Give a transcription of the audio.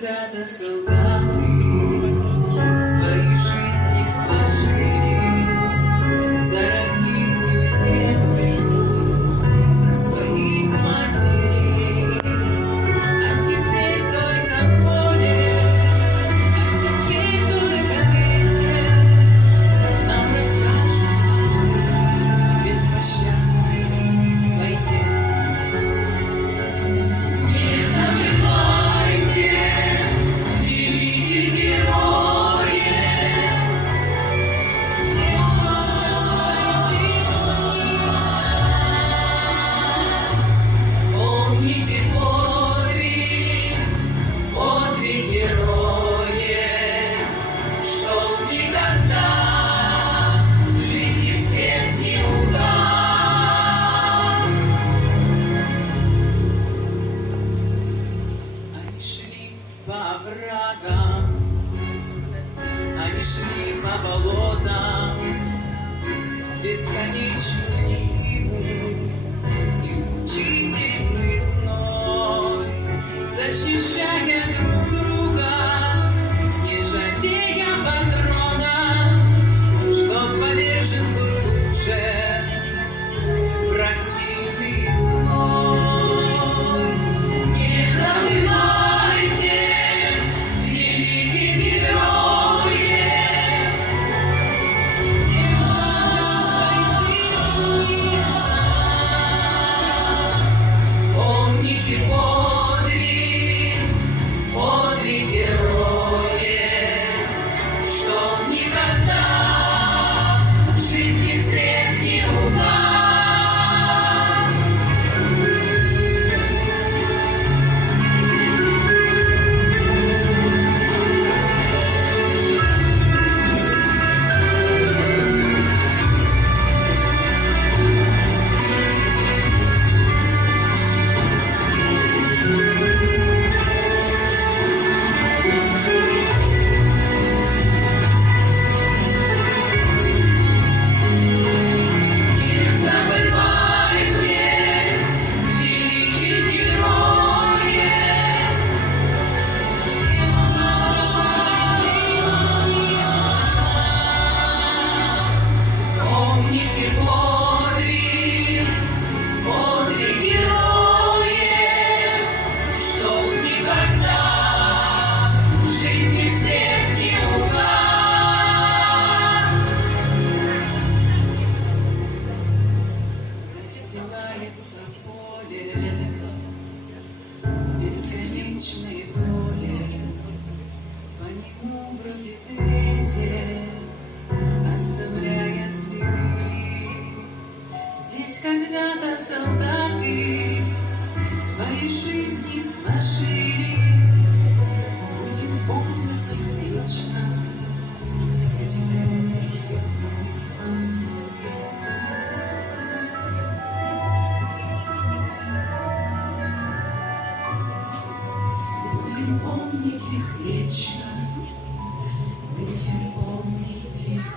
когда-то солдаты свои жизни сложили за родимую землю, за своих матерей. А теперь только поле, а теперь только ветер нам расскажет о той беспощадной войне. Не забывайте, великие герои, тех, кто дал свои жизни за нас. Помните подвиг героев, чтоб никогда в жизни свет не угас. Они шли по оврагам, они шли по болотам, бесконечную зиму и мучительный зной, защищая друг друга, не жалея патрона, чтоб повержен был тут же враг сильный и злой. Не забывайте, великие герои, тех, кто дал свои жизни за нас. Помните подвиг героев, чтоб никогда в жизни свет не угас. Помните подвиг героев, чтоб никогда в жизни свет не угас. Расстилается поле, бесконечное поле, по нему бродит ветер, оставляя следы. Здесь когда-то солдаты свои жизни сложили. Будем помнить их вечно, будем помнить их мы. Будем помнить их вечно, будем помнить их.